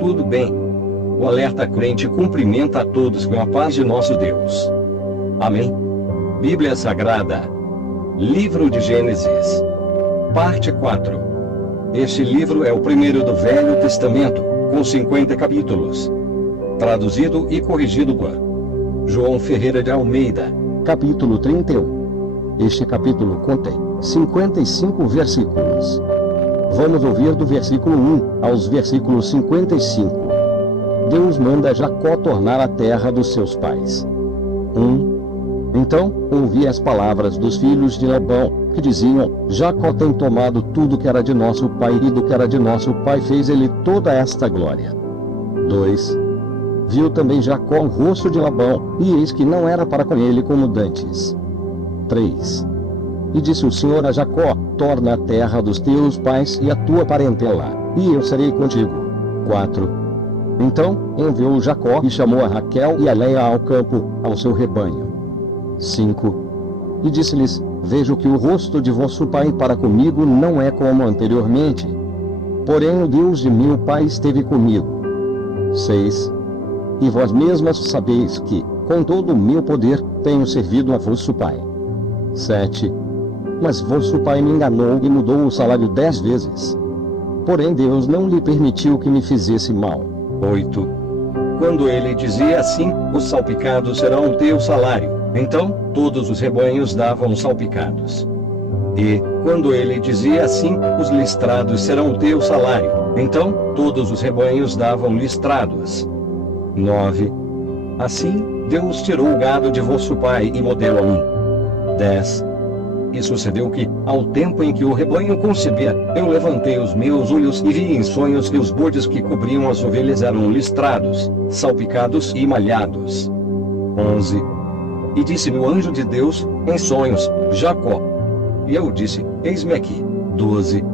tudo bem. O alerta crente cumprimenta a todos com a paz de nosso Deus. Amém. Bíblia Sagrada. Livro de Gênesis. Parte 4. Este livro é o primeiro do Velho Testamento, com 50 capítulos. Traduzido e corrigido por João Ferreira de Almeida. Capítulo 31. Este capítulo contém 55 versículos. Vamos ouvir do versículo 1 aos versículos 55. Deus manda Jacó tornar a terra dos seus pais. 1. Então ouvi as palavras dos filhos de Labão, que diziam: Jacó tem tomado tudo que era de nosso pai, e do que era de nosso pai fez ele toda esta glória. 2. Viu também Jacó o rosto de Labão, e eis que não era para com ele como dantes. 3. E disse o Senhor a Jacó: torna a terra dos teus pais e a tua parentela, e eu serei contigo. 4. Então enviou Jacó e chamou a Raquel e a Leia ao campo, ao seu rebanho. 5. E disse-lhes: vejo que o rosto de vosso pai para comigo não é como anteriormente. Porém o Deus de meu pai esteve comigo. 6. E vós mesmas sabeis que, com todo o meu poder, tenho servido a vosso pai. 7. Mas vosso pai me enganou e mudou o salário 10 vezes. Porém Deus não lhe permitiu que me fizesse mal. 8. Quando ele dizia assim: os salpicados serão o teu salário, então todos os rebanhos davam salpicados. E, quando ele dizia assim: os listrados serão o teu salário, então todos os rebanhos davam listrados. 9. Assim, Deus tirou o gado de vosso pai e modelo a mim. 10. E sucedeu que, ao tempo em que o rebanho concebia, eu levantei os meus olhos e vi em sonhos que os bodes que cobriam as ovelhas eram listrados, salpicados e malhados. 11. E disse-me o anjo de Deus, em sonhos: Jacó. E eu disse: eis-me aqui. 12.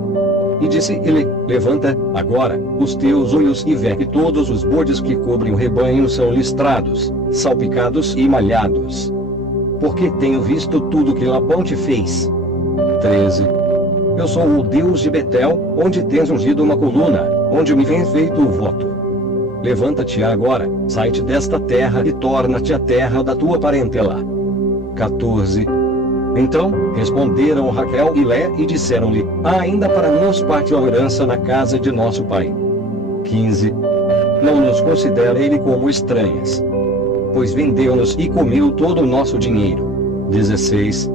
E disse ele: levanta, agora, os teus olhos e vê que todos os bodes que cobrem o rebanho são listrados, salpicados e malhados. Porque tenho visto tudo que Labão te fez. 13. Eu sou o Deus de Betel, onde tens ungido uma coluna, onde me vem feito o voto. Levanta-te agora, sai-te desta terra e torna-te a terra da tua parentela. 14. Então responderam Raquel e Lé e disseram-lhe: há ainda para nós parte ou herança na casa de nosso pai. 15. Não nos considera ele como estranhas, pois vendeu-nos e comeu todo o nosso dinheiro. 16.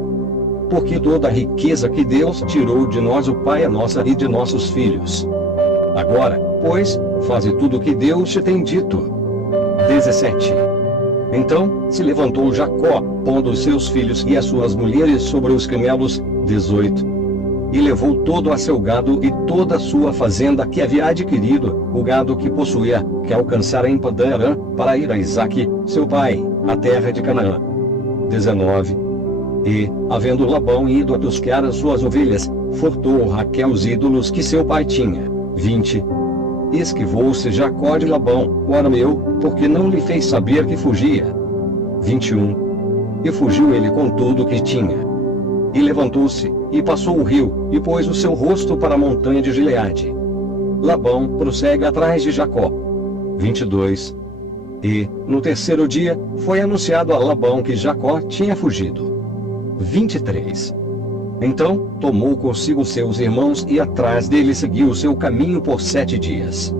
Porque toda a riqueza que Deus tirou de nós o pai é nossa e de nossos filhos. Agora, pois, faze tudo o que Deus te tem dito. 17. Então se levantou Jacó, pondo os seus filhos e as suas mulheres sobre os camelos. 18. E levou todo a seu gado e toda a sua fazenda que havia adquirido, o gado que possuía, que alcançara em Padã-Arã, para ir a Isaque, seu pai, a terra de Canaã. 19. E, havendo Labão ido a buscar as suas ovelhas, furtou Raquel os ídolos que seu pai tinha. 20. E esquivou-se Jacó de Labão, o arameu, porque não lhe fez saber que fugia. 21. E fugiu ele com tudo o que tinha. E levantou-se, e passou o rio, e pôs o seu rosto para a montanha de Gileade. Labão prossegue atrás de Jacó. 22. E, no terceiro dia, foi anunciado a Labão que Jacó tinha fugido. 23. Então, tomou consigo seus irmãos e atrás dele seguiu o seu caminho por 7 dias.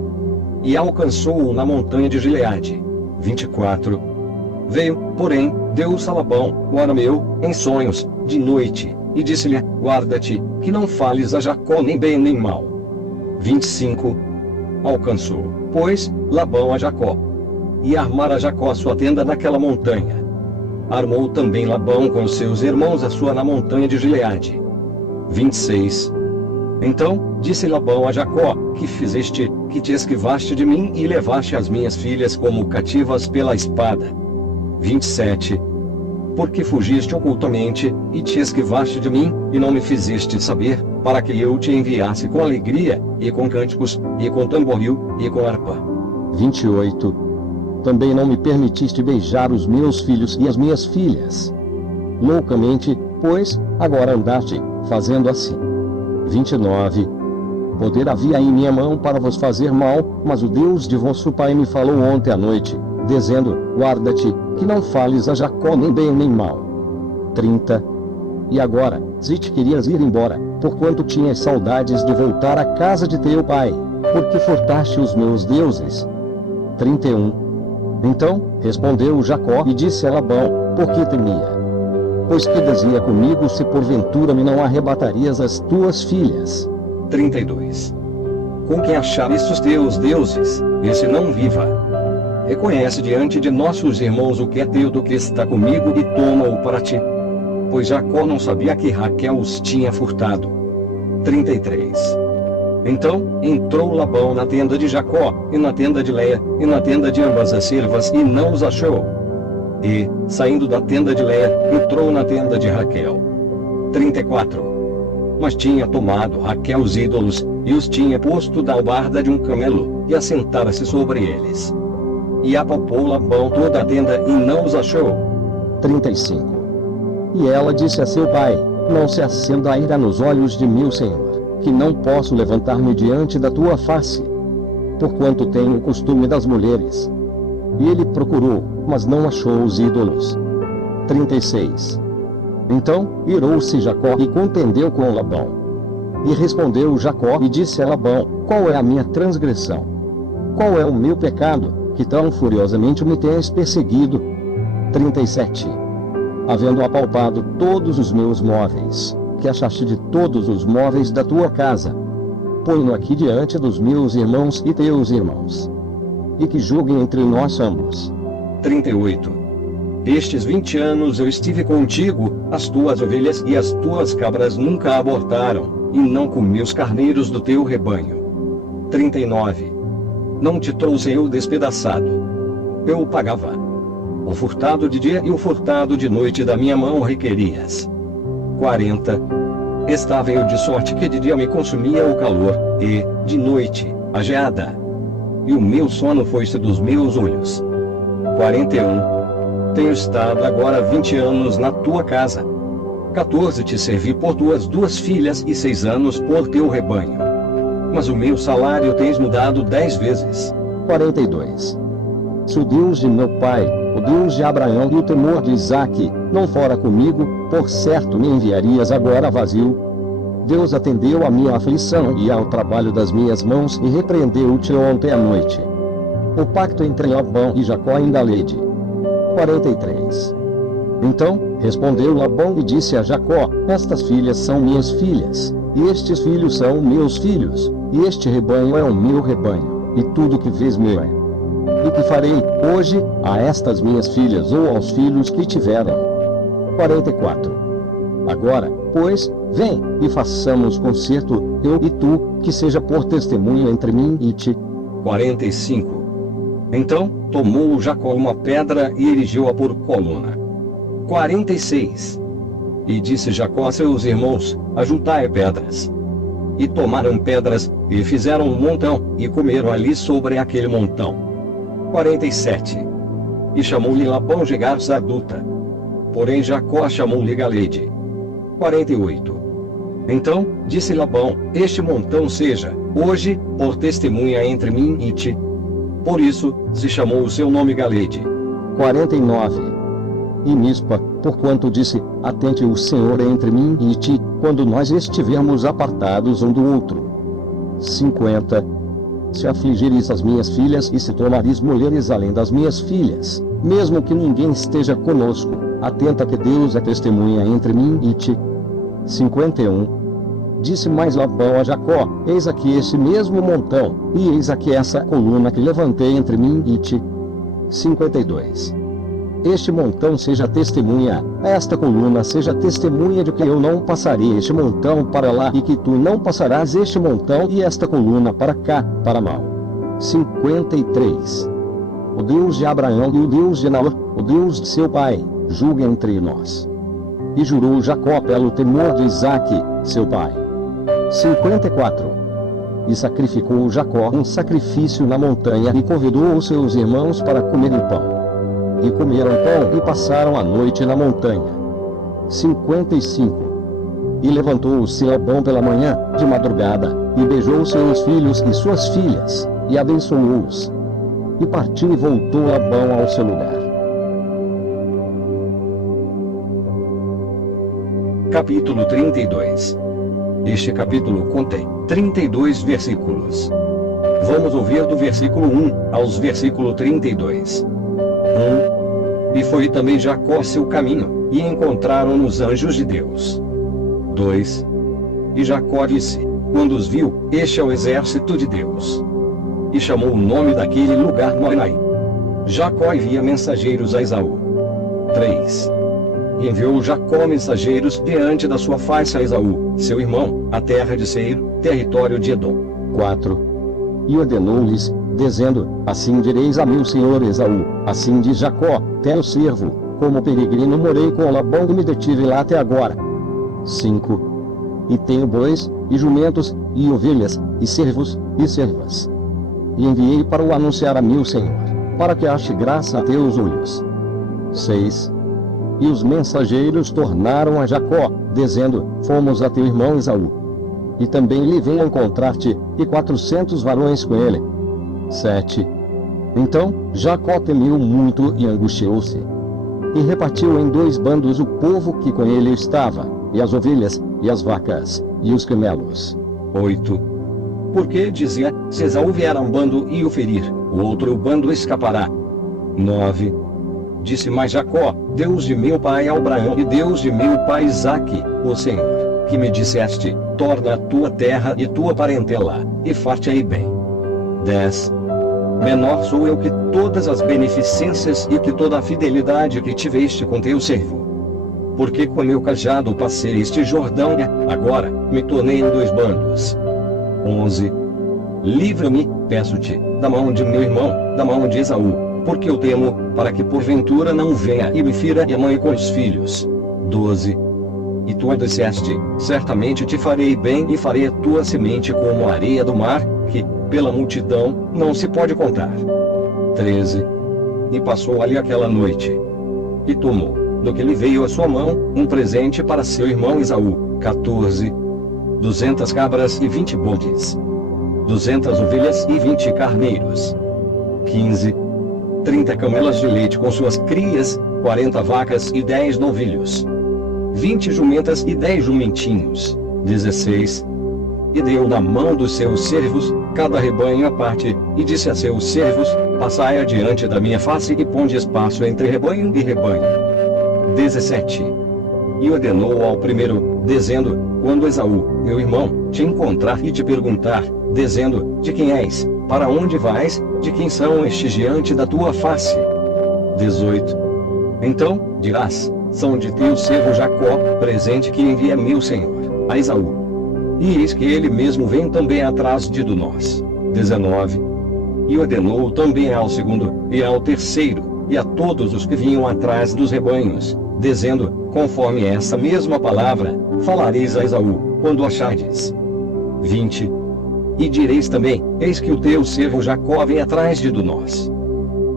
E alcançou-o na montanha de Gileade. 24. Veio, porém, Deus a Labão, o arameu, em sonhos, de noite, e disse-lhe: guarda-te, que não fales a Jacó nem bem nem mal. 25. Alcançou, pois, Labão a Jacó, e armara Jacó sua tenda naquela montanha. Armou também Labão com seus irmãos a sua na montanha de Gileade. 26. Então disse Labão a Jacó: que fizeste, que te esquivaste de mim e levaste as minhas filhas como cativas pela espada. 27. Porque fugiste ocultamente, e te esquivaste de mim, e não me fizeste saber, para que eu te enviasse com alegria, e com cânticos, e com tamboril, e com harpa. 28. Também não me permitiste beijar os meus filhos e as minhas filhas. Loucamente, pois, agora andaste, fazendo assim. 29. poder havia em minha mão para vos fazer mal, mas o Deus de vosso pai me falou ontem à noite, dizendo: guarda-te, que não fales a Jacó nem bem nem mal. 30. E agora, se te querias ir embora, porquanto tinhas saudades de voltar à casa de teu pai, porque furtaste os meus deuses. 31. Então, respondeu Jacó e disse a Labão, porque temia. Pois que dizia comigo se porventura me não arrebatarias as tuas filhas. 32. Com quem achares os teus deuses, esse não viva. Reconhece diante de nossos irmãos o que é teu do que está comigo e toma-o para ti. Pois Jacó não sabia que Raquel os tinha furtado. 33. Então entrou Labão na tenda de Jacó, e na tenda de Leia, e na tenda de ambas as servas, e não os achou. E, saindo da tenda de Leia, entrou na tenda de Raquel. 34. Mas tinha tomado Raquel os ídolos, e os tinha posto da albarda de um camelo, e assentara-se sobre eles. E apalpou Labão toda a tenda, e não os achou. 35. E ela disse a seu pai: não se acenda a ira nos olhos de meu senhor, que não posso levantar-me diante da tua face, porquanto tenho o costume das mulheres. E ele procurou, mas não achou os ídolos. 36. Então irou-se Jacó e contendeu com Labão. E respondeu Jacó e disse a Labão: qual é a minha transgressão? Qual é o meu pecado, que tão furiosamente me tens perseguido? 37. Havendo apalpado todos os meus móveis, que achaste de todos os móveis da tua casa, põe-no aqui diante dos meus irmãos e teus irmãos, e que julguem entre nós ambos. 38. Estes 20 anos eu estive contigo, as tuas ovelhas e as tuas cabras nunca abortaram, e não comi os carneiros do teu rebanho. 39. Não te trouxe eu despedaçado. Eu o pagava. O furtado de dia e o furtado de noite da minha mão requerias. 40. Estava eu de sorte que de dia me consumia o calor, e, de noite, a geada. E o meu sono foi-se dos meus olhos. 41. Tenho estado agora 20 anos na tua casa. 14 te servi por tuas 2 filhas e 6 anos por teu rebanho. Mas o meu salário tens mudado 10 vezes. 42. Se o Deus de meu pai, o Deus de Abraão e o temor de Isaque, não fora comigo, por certo me enviarias agora vazio. Deus atendeu à minha aflição e ao trabalho das minhas mãos e repreendeu-te ontem à noite. O pacto entre Labão e Jacó em Galede. 43. Então respondeu Labão e disse a Jacó: estas filhas são minhas filhas, e estes filhos são meus filhos, e este rebanho é o meu rebanho, e tudo que vês meu é. E que farei, hoje, a estas minhas filhas ou aos filhos que tiveram? 44. Agora, pois, vem, e façamos concerto, eu e tu, que seja por testemunho entre mim e ti. 45. Então, tomou Jacó uma pedra e erigiu-a por coluna. 46. E disse Jacó a seus irmãos: ajuntai pedras. E tomaram pedras, e fizeram um montão, e comeram ali sobre aquele montão. 47. E chamou-lhe Labão Jegar-Saduta. Porém Jacó chamou-lhe Galede. 48. Então disse Labão: este montão seja, hoje, por testemunha entre mim e ti. Por isso, se chamou o seu nome Galede. 49. E Mispa, porquanto disse: atente o Senhor entre mim e ti, quando nós estivermos apartados um do outro. 50. Se afligires as minhas filhas e se tomares mulheres além das minhas filhas, mesmo que ninguém esteja conosco, atenta que Deus é testemunha entre mim e ti. 51. Disse mais Labão a Jacó: eis aqui esse mesmo montão, e eis aqui essa coluna que levantei entre mim e ti. 52. Este montão seja testemunha, esta coluna seja testemunha de que eu não passarei este montão para lá e que tu não passarás este montão e esta coluna para cá, para mal. 53. O Deus de Abraão e o Deus de Naor, o Deus de seu pai, julgue entre nós. E jurou Jacó pelo temor de Isaque, seu pai. 54. E sacrificou Jacó um sacrifício na montanha e convidou os seus irmãos para comerem pão. E comeram pão e passaram a noite na montanha. 55. E levantou-se Labão pela manhã, de madrugada, e beijou seus filhos e suas filhas, e abençoou-os. E partiu e voltou Labão ao seu lugar. Capítulo 32. Este capítulo contém 32 versículos. Vamos ouvir do versículo 1 aos versículo 32. 1. E foi também Jacó seu caminho, e encontraram os anjos de Deus. 2. E Jacó disse, quando os viu, este é o exército de Deus. E chamou o nome daquele lugar Morai. Jacó envia mensageiros a Esaú. 3. E enviou Jacó mensageiros diante da sua face a Esaú, seu irmão, a terra de Seir, território de Edom. 4. E ordenou-lhes, dizendo, assim direis a meu senhor Esaú, assim diz Jacó, teu servo, como peregrino morei com Labão e me detive lá até agora. 5. E tenho bois, e jumentos, e ovelhas, e servos, e servas. E enviei para o anunciar a meu senhor, para que ache graça a teus olhos. 6. E os mensageiros tornaram a Jacó, dizendo, fomos a teu irmão Esaú. E também lhe veio encontrar-te, e 400 varões com ele. 7. Então Jacó temeu muito e angustiou-se. E repartiu em 2 bandos o povo que com ele estava, e as ovelhas, e as vacas, e os camelos. 8. Porque dizia, se Esaú vier a um bando e o ferir, o outro bando escapará. 9. Disse mais Jacó, Deus de meu pai Abraão e Deus de meu pai Isaque, o Senhor, que me disseste, torna a tua terra e tua parentela, e far-te-ei bem. 10. Menor sou eu que todas as beneficências e que toda a fidelidade que tiveste com teu servo. Porque com meu cajado passei este Jordão e, agora, me tornei em 2 bandos. 11. Livra-me, peço-te, da mão de meu irmão, da mão de Esaú, porque eu temo, para que porventura não venha e me fira e a mãe com os filhos. 12. E tu disseste, certamente te farei bem e farei a tua semente como a areia do mar, que, pela multidão, não se pode contar. 13. E passou ali aquela noite. E tomou, do que lhe veio à sua mão, um presente para seu irmão Esaú. 14. 200 cabras e 20 bodes. 200 ovelhas e 20 carneiros. 15. 30 camelas de leite com suas crias, 40 vacas e 10 novilhos. 20 jumentas e 10 jumentinhos. 16. E deu na mão dos seus servos, cada rebanho à parte, e disse a seus servos, passai adiante da minha face e ponde espaço entre rebanho e rebanho. 17. E ordenou ao primeiro, dizendo, quando Esaú, meu irmão, te encontrar e te perguntar, dizendo, de quem és, para onde vais, de quem são estes diante da tua face? 18. Então, dirás, são de teu servo Jacó, presente que envia meu senhor, a Esaú. E eis que ele mesmo vem também atrás de nós. 19. E ordenou também ao segundo, e ao terceiro, e a todos os que vinham atrás dos rebanhos, dizendo, conforme essa mesma palavra, falareis a Esaú, quando achardes. 20. E direis também, eis que o teu servo Jacó vem atrás de nós.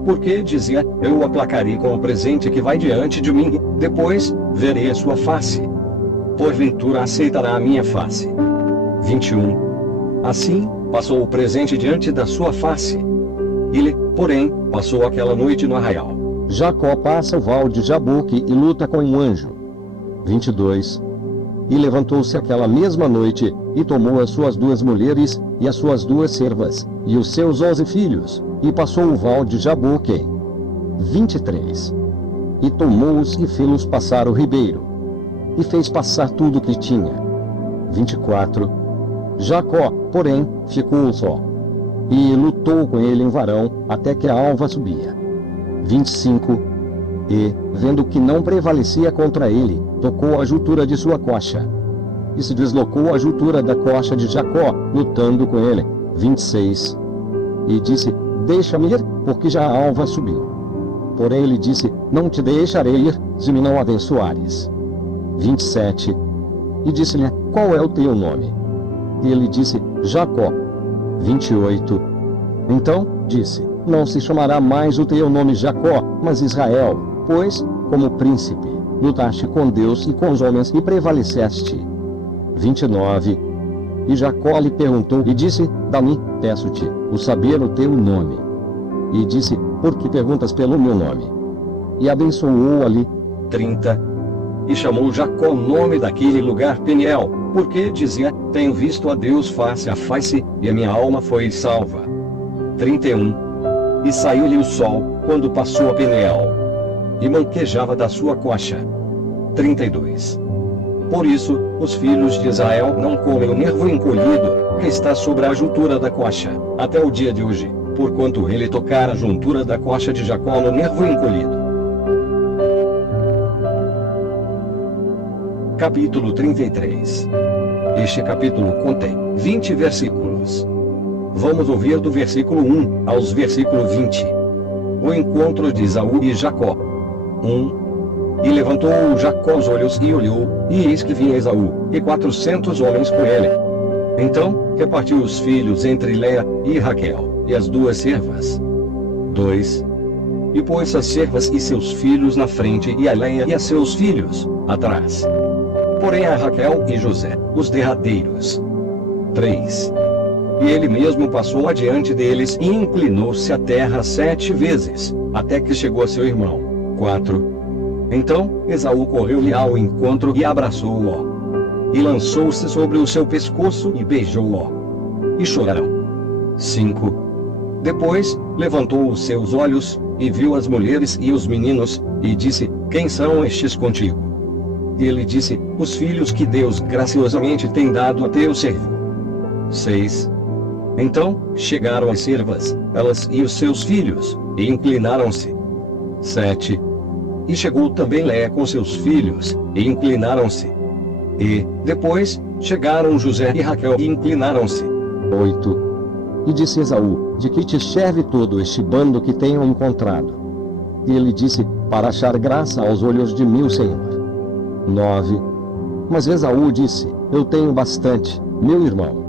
Porque dizia, eu o aplacarei com o presente que vai diante de mim, depois, verei a sua face. Porventura aceitará a minha face. 21. Assim, passou o presente diante da sua face. Ele, porém, passou aquela noite no arraial. Jacó passa o val de Jaboque e luta com um anjo. 22. E levantou-se aquela mesma noite, e tomou as suas 2 mulheres, e as suas 2 servas, e os seus 11 filhos, e passou o val de Jaboque. 23. E tomou-os e fê-los passar o ribeiro, e fez passar tudo o que tinha. 24. Jacó, porém, ficou só, e lutou com ele em varão, até que a alva subia. 25. E, vendo que não prevalecia contra ele, tocou a juntura de sua coxa. E se deslocou a juntura da coxa de Jacó, lutando com ele. 26. E disse, deixa-me ir, porque já a alva subiu. Porém ele disse, não te deixarei ir, se me não abençoares. 27. E disse-lhe, qual é o teu nome? E ele disse, Jacó. 28. Então, disse, não se chamará mais o teu nome Jacó, mas Israel, pois, como príncipe, lutaste com Deus e com os homens e prevaleceste. 29. E Jacó lhe perguntou e disse: Dá-me, peço-te, o saber o teu nome. E disse: Por que perguntas pelo meu nome? E abençoou ali. 30. E chamou Jacó o nome daquele lugar Peniel, porque dizia: Tenho visto a Deus face a face, e a minha alma foi salva. 31. E saiu-lhe o sol, quando passou a Peniel, e manquejava da sua coxa. 32. Por isso, os filhos de Israel não comem o nervo encolhido, que está sobre a juntura da coxa, até o dia de hoje, porquanto ele tocara a juntura da coxa de Jacó no nervo encolhido. Capítulo 33. Este capítulo contém 20 versículos. Vamos ouvir do versículo 1 aos versículo 20. O encontro de Esaú e Jacó. 1. E levantou Jacó os olhos e olhou, e eis que vinha Esaú, e 400 homens com ele. Então, repartiu os filhos entre Léa e Raquel, e as duas servas. 2. E pôs as servas e seus filhos na frente, e a Léa e a seus filhos atrás. Porém a Raquel e José, os derradeiros. 3. E ele mesmo passou adiante deles e inclinou-se à terra 7 vezes, até que chegou a seu irmão. 4. Então Esaú correu-lhe ao encontro e abraçou-o. E lançou-se sobre o seu pescoço e beijou-o. E choraram. 5. Depois levantou os seus olhos, e viu as mulheres e os meninos, e disse: Quem são estes contigo? E ele disse: Os filhos que Deus graciosamente tem dado a teu servo. 6. Então chegaram as servas, elas e os seus filhos, e inclinaram-se. 7. E chegou também Léa com seus filhos, e inclinaram-se. E, depois, chegaram José e Raquel e inclinaram-se. 8. E disse Esaú: De que te serve todo este bando que tenho encontrado? E ele disse: Para achar graça aos olhos de meu senhor. 9. Mas Esaú disse: Eu tenho bastante, meu irmão.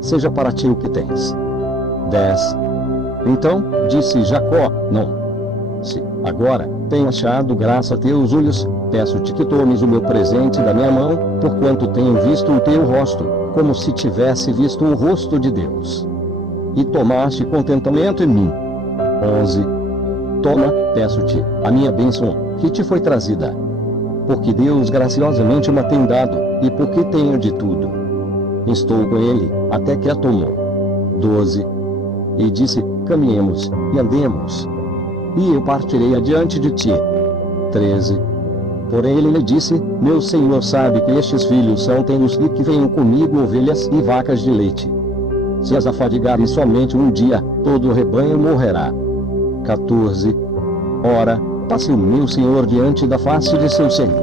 Seja para ti o que tens. 10. Então disse Jacó: Não. Se, agora, tenho achado graça a teus olhos, peço-te que tomes o meu presente da minha mão, porquanto tenho visto o teu rosto, como se tivesse visto o rosto de Deus. E tomaste contentamento em mim. 11. Toma, peço-te, a minha bênção, que te foi trazida. Porque Deus graciosamente me tem dado, e porque tenho de tudo. Estou com ele, até que a tomou. 12. E disse: Caminhemos, e andemos. E eu partirei adiante de ti. 13. Porém ele lhe disse: Meu senhor sabe que estes filhos são teus e que venham comigo ovelhas e vacas de leite. Se as afadigares somente um dia, todo o rebanho morrerá. 14. Ora, passe o meu senhor diante da face de seu servo.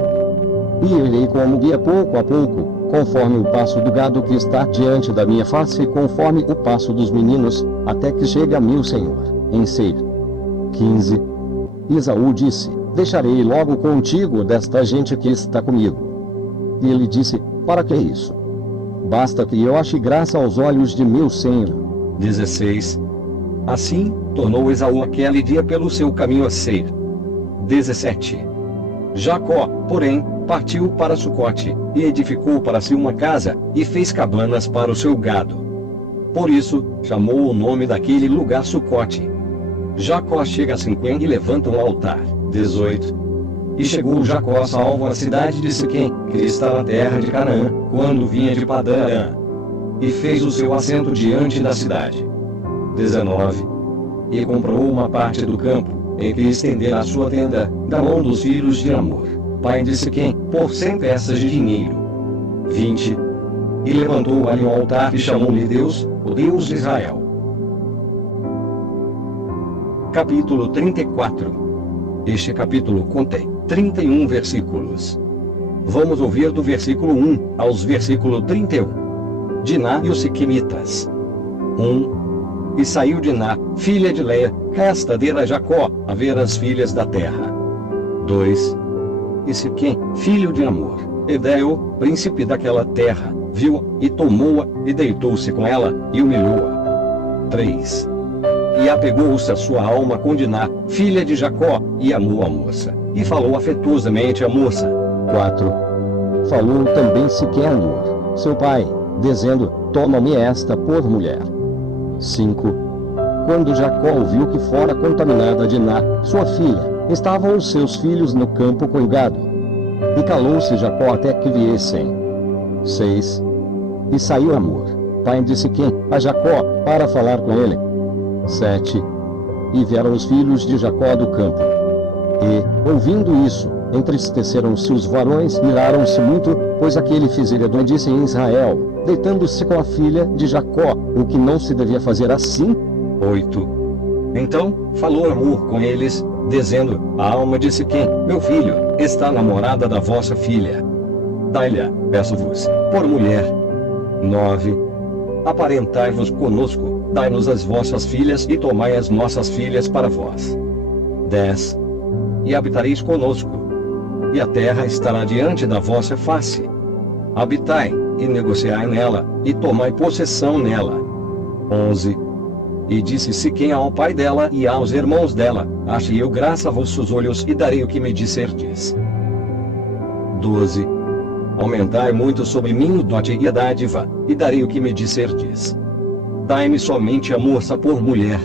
E eu irei como guia pouco a pouco, conforme o passo do gado que está diante da minha face e conforme o passo dos meninos, até que chegue a meu senhor, em Seir. 15. Esaú disse: Deixarei logo contigo desta gente que está comigo. E ele disse: Para que isso? Basta que eu ache graça aos olhos de meu senhor. 16. Assim, tornou Esaú aquele dia pelo seu caminho a Seir. 17. Jacó, porém, partiu para Sucote, e edificou para si uma casa, e fez cabanas para o seu gado. Por isso, chamou o nome daquele lugar Sucote. Jacó chega a Siquém e levanta um altar. 18. E chegou Jacó salvo à cidade de Siquém, que está na terra de Canaã, quando vinha de Padã-Arã. E fez o seu assento diante da cidade. 19. E comprou uma parte do campo, em que estendera a sua tenda, da mão dos filhos de Amor, pai de Siquém, por 100 peças de dinheiro. 20. E levantou ali um altar e chamou-lhe Deus, o Deus de Israel. Capítulo 34. Este capítulo contém 31 versículos. Vamos ouvir do versículo 1 aos versículo 31. Diná e os Siquemitas. 1. E saiu Diná, filha de Léa, castadeira Jacó, a ver as filhas da terra. 2. E Siquém, filho de Amor, Edeu, príncipe daquela terra, viu-a, e tomou-a, e deitou-se com ela, e humilhou-a. 3. E apegou-se a sua alma com Diná, filha de Jacó, e amou a moça, e falou afetuosamente à moça. 4. Falou também Siquém a Amor, seu pai, dizendo: toma-me esta por mulher. 5. Quando Jacó ouviu que fora contaminada Diná, sua filha, estavam os seus filhos no campo com gado. E calou-se Jacó até que viessem. 6. E saiu Amor, pai de Siquém, a Jacó, para falar com ele. 7. E vieram os filhos de Jacó do campo. E, ouvindo isso, entristeceram-se os varões e iraram-se muito, pois aquele fizera doença em Israel, deitando-se com a filha de Jacó, o que não se devia fazer assim. 8. Então falou Amor com eles, dizendo: a alma de Siquém, meu filho, está namorada da vossa filha. Dai-lhe, peço-vos, por mulher. 9. Aparentai-vos conosco, dai-nos as vossas filhas e tomai as nossas filhas para vós. 10. E habitareis conosco, e a terra estará diante da vossa face. Habitai, e negociai nela, e tomai possessão nela. 11. E disse Siquém ao pai dela e aos irmãos dela: achei eu graça a vossos olhos e darei o que me disserdes. 12. Aumentai muito sobre mim o dote e a dádiva, e darei o que me disserdes. Dai-me somente a moça por mulher.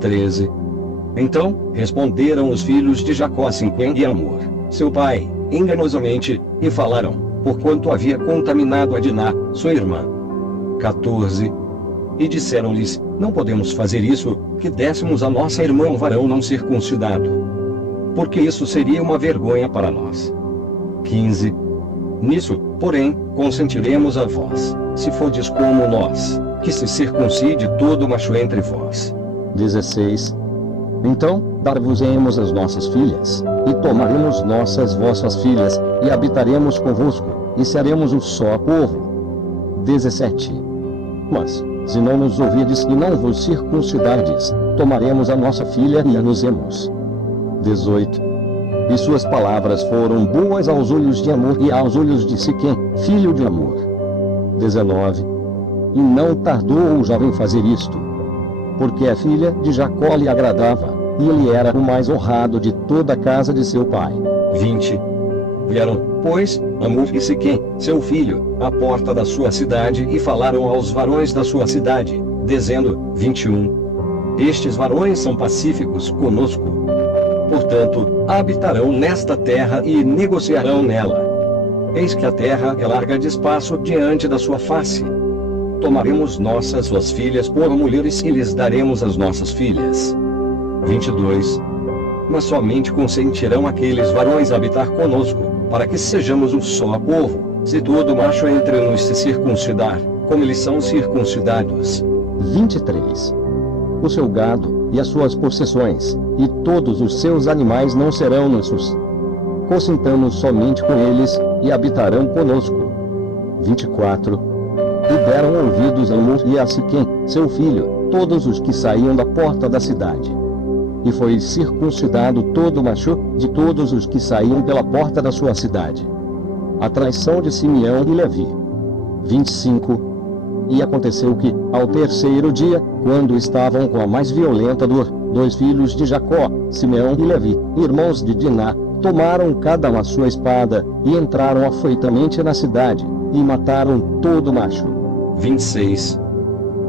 13. Então responderam os filhos de Jacó a Siquém e Amor, seu pai, enganosamente, e falaram, porquanto havia contaminado a Diná, sua irmã. 14. E disseram-lhes: não podemos fazer isso, que dessemos a nossa irmã um varão não circuncidado, porque isso seria uma vergonha para nós. 15. Nisso, porém, consentiremos a vós, se fordes como nós, que se circuncide todo macho entre vós. 16. Então, dar-vos-emos as nossas filhas, e tomaremos vossas filhas, e habitaremos convosco, e seremos um só povo. 17. Mas, se não nos ouvirdes e não vos circuncidardes, tomaremos a nossa filha e a nos-emos. 18. E suas palavras foram boas aos olhos de Amor e aos olhos de Siquém, filho de Amor. 19. E não tardou o jovem fazer isto, porque a filha de Jacó lhe agradava, e ele era o mais honrado de toda a casa de seu pai. 20. Vieram, pois, Amor e Siquém, seu filho, à porta da sua cidade e falaram aos varões da sua cidade, dizendo: 21. Estes varões são pacíficos conosco. Portanto, habitarão nesta terra e negociarão nela. Eis que a terra é larga de espaço diante da sua face. Tomaremos suas filhas por mulheres e lhes daremos as nossas filhas. 22. Mas somente consentirão aqueles varões habitar conosco, para que sejamos um só povo, se todo macho entre nos se circuncidar, como eles são circuncidados. 23. O seu gado, e as suas possessões, e todos os seus animais não serão nossos. Consentamos somente com eles, e habitarão conosco. 24. E deram ouvidos a Amor e a Siquém, seu filho, todos os que saíam da porta da cidade. E foi circuncidado todo macho, de todos os que saíam pela porta da sua cidade. A traição de Simeão e Levi. 25. E aconteceu que, ao terceiro dia, quando estavam com a mais violenta dor, 2 filhos de Jacó, Simeão e Levi, irmãos de Diná, tomaram cada um a sua espada, e entraram afoitamente na cidade, e mataram todo macho. 26.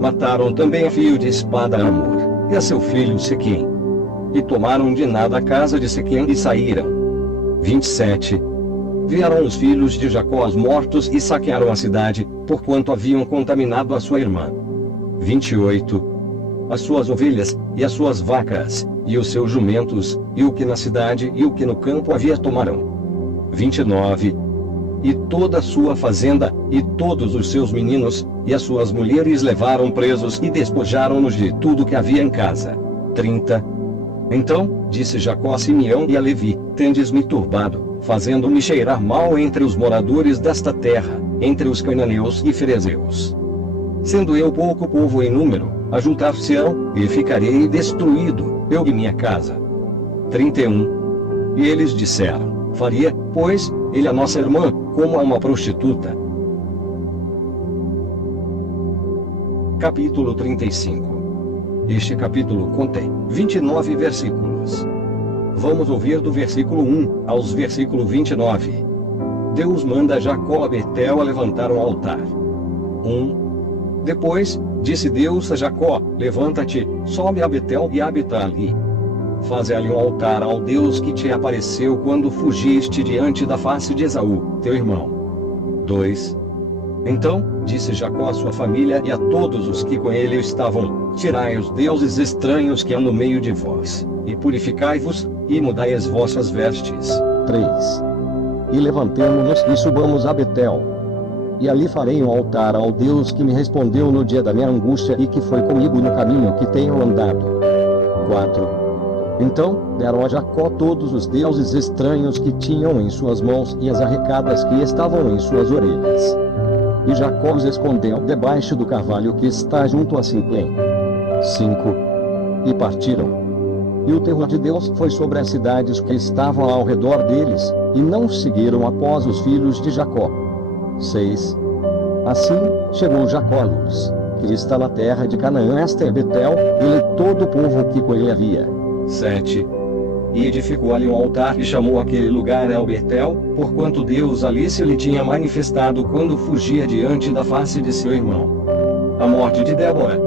Mataram também a fio de espada a Amor, e a seu filho Siquém. E tomaram Diná da casa de Siquém e saíram. 27. Vieram os filhos de Jacó mortos e saquearam a cidade, porquanto haviam contaminado a sua irmã. 28. As suas ovelhas, e as suas vacas, e os seus jumentos, e o que na cidade e o que no campo havia tomaram. 29. E toda a sua fazenda, e todos os seus meninos, e as suas mulheres levaram presos e despojaram-nos de tudo que havia em casa. 30. Então, disse Jacó a Simeão e a Levi: tendes-me turbado, fazendo-me cheirar mal entre os moradores desta terra, entre os cananeus e ferezeus. Sendo eu pouco povo em número, ajuntar-se-ão, e ficarei destruído, eu e minha casa. 31. E eles disseram: faria, pois, ele a nossa irmã, como a uma prostituta. Capítulo 35. Este capítulo contém 29 versículos. Vamos ouvir do versículo 1 aos versículo 29. Deus manda Jacó a Betel a levantar um altar. 1. Depois, disse Deus a Jacó: levanta-te, sobe a Betel e habita ali. Faze ali um altar ao Deus que te apareceu quando fugiste diante da face de Esaú, teu irmão. 2. Então, disse Jacó à sua família e a todos os que com ele estavam: tirai os deuses estranhos que há no meio de vós, e purificai-vos, e mudai as vossas vestes. 3. E levantemo-nos e subamos a Betel. E ali farei um altar ao Deus que me respondeu no dia da minha angústia e que foi comigo no caminho que tenho andado. 4. Então, deram a Jacó todos os deuses estranhos que tinham em suas mãos e as arrecadas que estavam em suas orelhas. E Jacó os escondeu debaixo do carvalho que está junto a Siquém. 5. E partiram. E o terror de Deus foi sobre as cidades que estavam ao redor deles, e não seguiram após os filhos de Jacó. 6. Assim, chegou Jacó a Luz, que está na terra de Canaã, esta é Betel, ele e todo o povo que com ele havia. 7. E edificou ali um altar e chamou aquele lugar El Betel, porquanto Deus ali se lhe tinha manifestado quando fugia diante da face de seu irmão. A morte de Débora.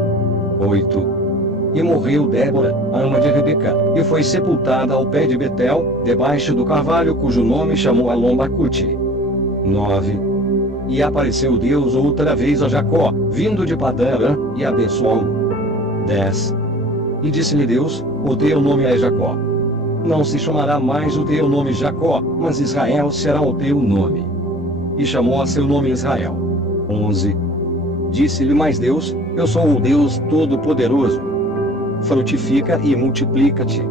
8. E morreu Débora, a ama de Rebeca, e foi sepultada ao pé de Betel, debaixo do carvalho cujo nome chamou Alom-Bacute. 9. E apareceu Deus outra vez a Jacó, vindo de Padã-Arã, e abençoou-o. 10. E disse-lhe Deus: o teu nome é Jacó. Não se chamará mais o teu nome Jacó, mas Israel será o teu nome. E chamou a seu nome Israel. 11. Disse-lhe mais Deus: eu sou o Deus Todo-Poderoso. Frutifica e multiplica-te.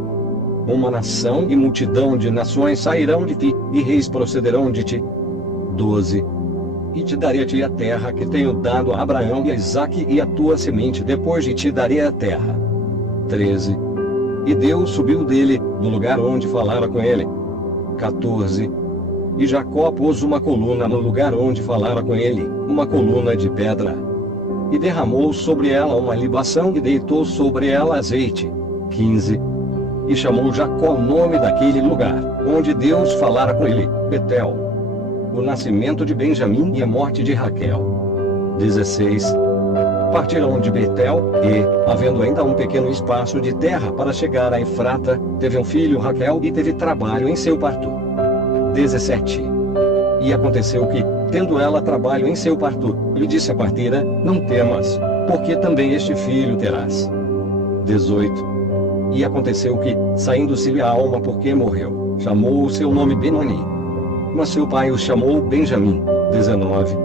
Uma nação e multidão de nações sairão de ti, e reis procederão de ti. 12. E te darei a ti a terra que tenho dado a Abraão e a Isaque e a tua semente depois de ti darei a terra. 13. E Deus subiu dele, do lugar onde falara com ele. 14. E Jacó pôs uma coluna no lugar onde falara com ele, uma coluna de pedra. E derramou sobre ela uma libação e deitou sobre ela azeite. 15. E chamou Jacó o nome daquele lugar, onde Deus falara com ele, Betel. O nascimento de Benjamim e a morte de Raquel. 16. Partiram de Betel, e, havendo ainda um pequeno espaço de terra para chegar a Efrata, teve um filho Raquel e teve trabalho em seu parto. 17. E aconteceu que, tendo ela trabalho em seu parto, lhe disse a parteira: não temas, porque também este filho terás. 18. E aconteceu que, saindo-se-lhe a alma porque morreu, chamou o seu nome Benoni. Mas seu pai o chamou Benjamim. 19.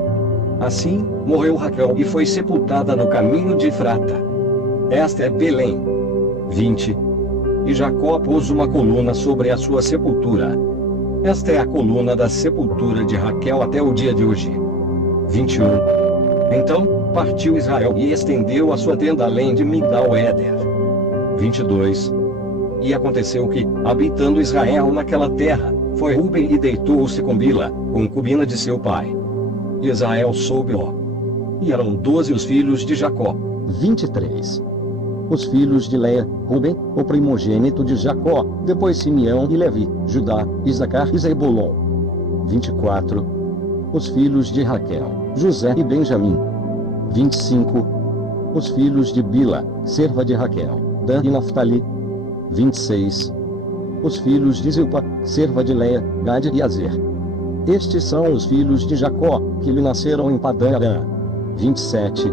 Assim, morreu Raquel e foi sepultada no caminho de Efrata. Esta é Belém. 20. E Jacó pôs uma coluna sobre a sua sepultura. Esta é a coluna da sepultura de Raquel até o dia de hoje. 21. Então, partiu Israel e estendeu a sua tenda além de Migdal-Éder. 22. E aconteceu que, habitando Israel naquela terra, foi Ruben e deitou-se com Bila, concubina de seu pai. E Israel soube-o. E eram 12 os filhos de Jacó. 23. Os filhos de Leia, Ruben, o primogênito de Jacó, depois Simeão e Levi, Judá, Isacar e Zebulon. 24. Os filhos de Raquel, José e Benjamim. 25. Os filhos de Bila, serva de Raquel, Dan e Naftali. 26. Os filhos de Zilpa, serva de Leia, Gade e Azer. Estes são os filhos de Jacó, que lhe nasceram em Padã-Arã. 27.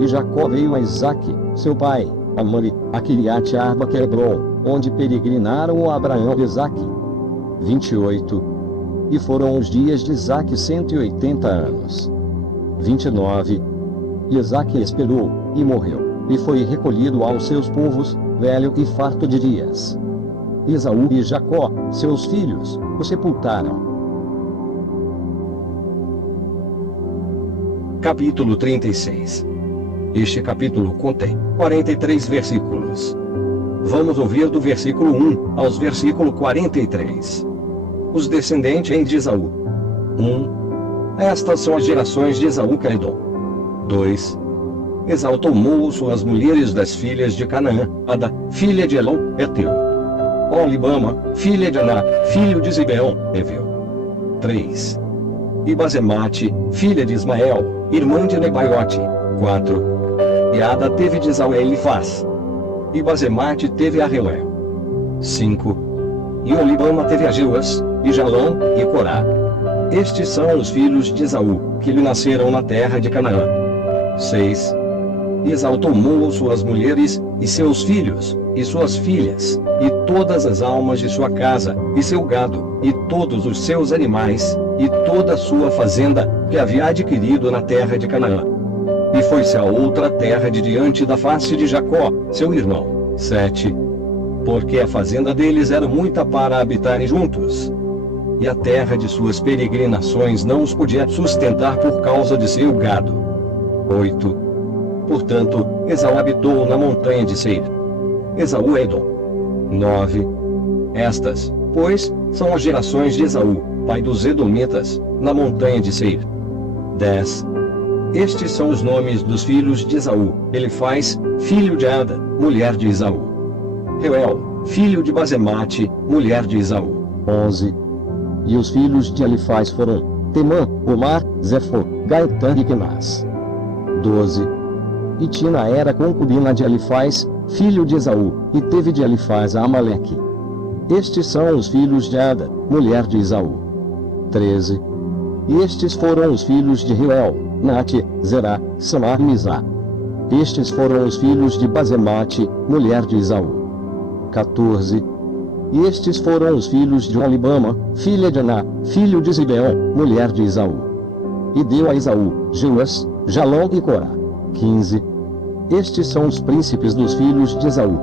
E Jacó veio a Isaque, seu pai, a Mamre, a Quiriate-Arba que é Hebron, onde peregrinaram a Abraão e Isaque. 28. E foram os dias de Isaque 180 anos. 29. E Isaque esperou, e morreu, e foi recolhido aos seus povos, velho e farto de dias. Esaú e Jacó, seus filhos, o sepultaram. Capítulo 36. Este capítulo contém 43 versículos. Vamos ouvir do versículo 1 aos versículo 43. Os descendentes de Esaú. 1. Estas são as gerações de Esaú Caedom. 2. Esaú tomou suas mulheres das filhas de Canaã, Ada, filha de Elon, Eteu. Olibama, filha de Aná, filho de Zibeão, Eveu. 3. e Basemate, filha de Ismael, irmã de Nebaiote. 4. E Ada teve de Esau e Elifaz. E Basemate teve a Reuel. 5. E Olibama teve a Jeuas, e Jalão, e Corá. Estes são os filhos de Esaú, que lhe nasceram na terra de Canaã. 6. E Esaú tomou suas mulheres, e seus filhos, e suas filhas, e todas as almas de sua casa, e seu gado, e todos os seus animais, e toda a sua fazenda, que havia adquirido na terra de Canaã. E foi-se a outra terra de diante da face de Jacó, seu irmão. 7. Porque a fazenda deles era muita para habitarem juntos. E a terra de suas peregrinações não os podia sustentar por causa de seu gado. 8. Portanto, Esaú habitou na montanha de Seir. Esaú Edom. 9. Estas, pois, são as gerações de Esaú, pai dos Edomitas, na montanha de Seir. 10. Estes são os nomes dos filhos de Esaú: Elifaz, filho de Ada, mulher de Esaú. Reuel, filho de Basemate, mulher de Esaú. 11. E os filhos de Elifaz foram Temã, Omar, Zefo, Gaetã e Kenaz. 12. E Tina era concubina de Elifaz, filho de Esaú, e teve de Elifaz a Amaleque. Estes são os filhos de Ada, mulher de Esaú. 13. E estes foram os filhos de Reuel, Nate, Zerá, Samar e Mizá. Estes foram os filhos de Basemate, mulher de Esaú. 14. E estes foram os filhos de Olibama, filha de Aná, filho de Zibeão, mulher de Esaú. E deu a Esaú, Jeuas, Jalão e Corá. 15. Estes são os príncipes dos filhos de Esaú.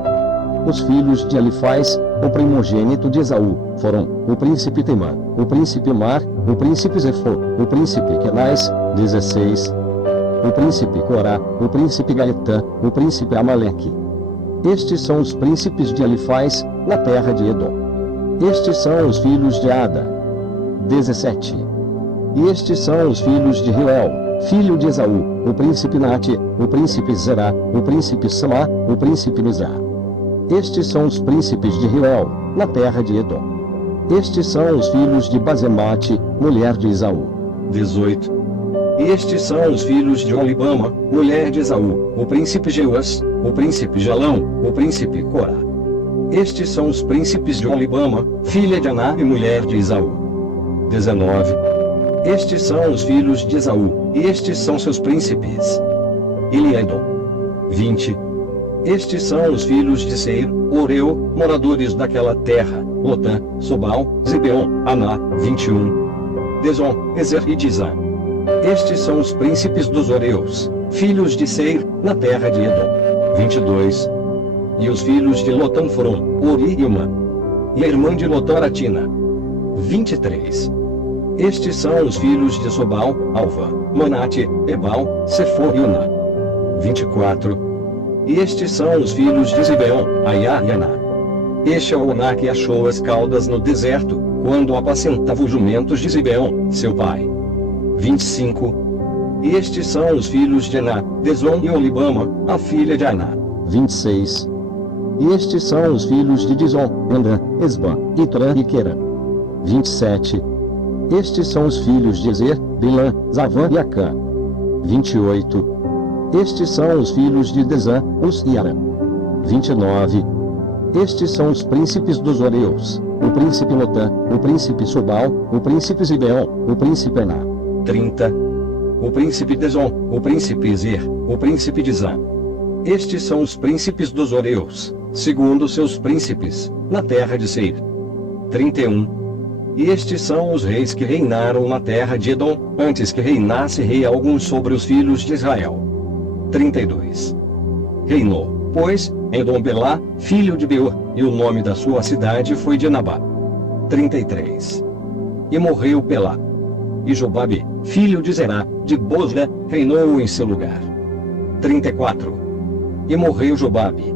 Os filhos de Elifaz, o primogênito de Esaú, foram o príncipe Temã, o príncipe Mar, o príncipe Zefo, o príncipe Kenaz. 16. O príncipe Corá, o príncipe Gaetã, o príncipe Amaleque. Estes são os príncipes de Elifaz, na terra de Edom. Estes são os filhos de Ada. 17. E estes são os filhos de Reuel, filho de Esaú, o príncipe Nate, o príncipe Zerá, o príncipe Samá, o príncipe Mizá. Estes são os príncipes de Reuel, na terra de Edom. Estes são os filhos de Basemate, mulher de Esaú. 18. E estes são os filhos de Olibama, mulher de Esaú, o príncipe Jeuas, o príncipe Jalão, o príncipe Corá. Estes são os príncipes de Olibama, filha de Aná e mulher de Esaú. 19. Estes são os filhos de Esaú, e estes são seus príncipes. Eliedom. 20. Estes são os filhos de Seir, Oreu, moradores daquela terra: Lotã, Sobal, Zibeon, Aná. 21. Deson, Ezer e Dizã. Estes são os príncipes dos Oreus, filhos de Seir, na terra de Edom. 22. E os filhos de Lotã foram Ori e Uma. E a irmã de Lotã era Tina. 23. Estes são os filhos de Sobal, Alva, Manate, Ebal, Sefor e Una. 24. E estes são os filhos de Zibeon, Aiá e Aná. Este é o Oná que achou as caudas no deserto, quando apacentava os jumentos de Zibeon, seu pai. 25. E estes são os filhos de Aná, Deson e Olibama, a filha de Aná. 26. E estes são os filhos de Dizon, Andã, Esbã, Itrã e Querã. 27. Estes são os filhos de Ezer, Bilã, Zavã e Acã. 28. Estes são os filhos de Desã, Uz e Arã. 29. Estes são os príncipes dos Oreus: o príncipe Lotã, o príncipe Sobal, o príncipe Zibeon, o príncipe Aná. 30. O príncipe Deson, o príncipe Ezer, o príncipe Dizã. Estes são os príncipes dos Oreus, segundo seus príncipes, na terra de Seir. 31. E estes são os reis que reinaram na terra de Edom, antes que reinasse rei algum sobre os filhos de Israel. 32. Reinou, pois, Edom Belá, filho de Beor, e o nome da sua cidade foi Dinabá. 33. E morreu Belá. E Jobabe, filho de Zerá, de Bosra, reinou em seu lugar. 34. E morreu Jobabe.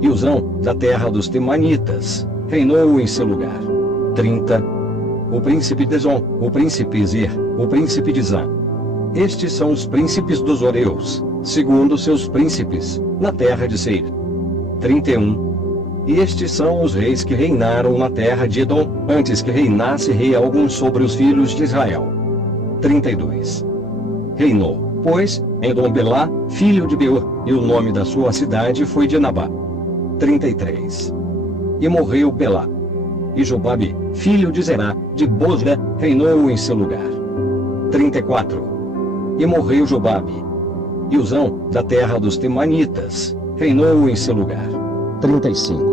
E Uzão, da terra dos Temanitas, reinou em seu lugar. 30. O príncipe Deson, o príncipe Ezer, o príncipe Dizã. Estes são os príncipes dos Oreus, segundo seus príncipes, na terra de Seir. 31. E estes são os reis que reinaram na terra de Edom, antes que reinasse rei algum sobre os filhos de Israel. 32. Reinou, pois, em Dom-Belá, filho de Beor, e o nome da sua cidade foi Dinabá. 33. E morreu Belá. E Jobabe, filho de Zerá, de Bosra, reinou em seu lugar. 34. E morreu Jobabe. E Uzão, da terra dos Temanitas, reinou em seu lugar. 35.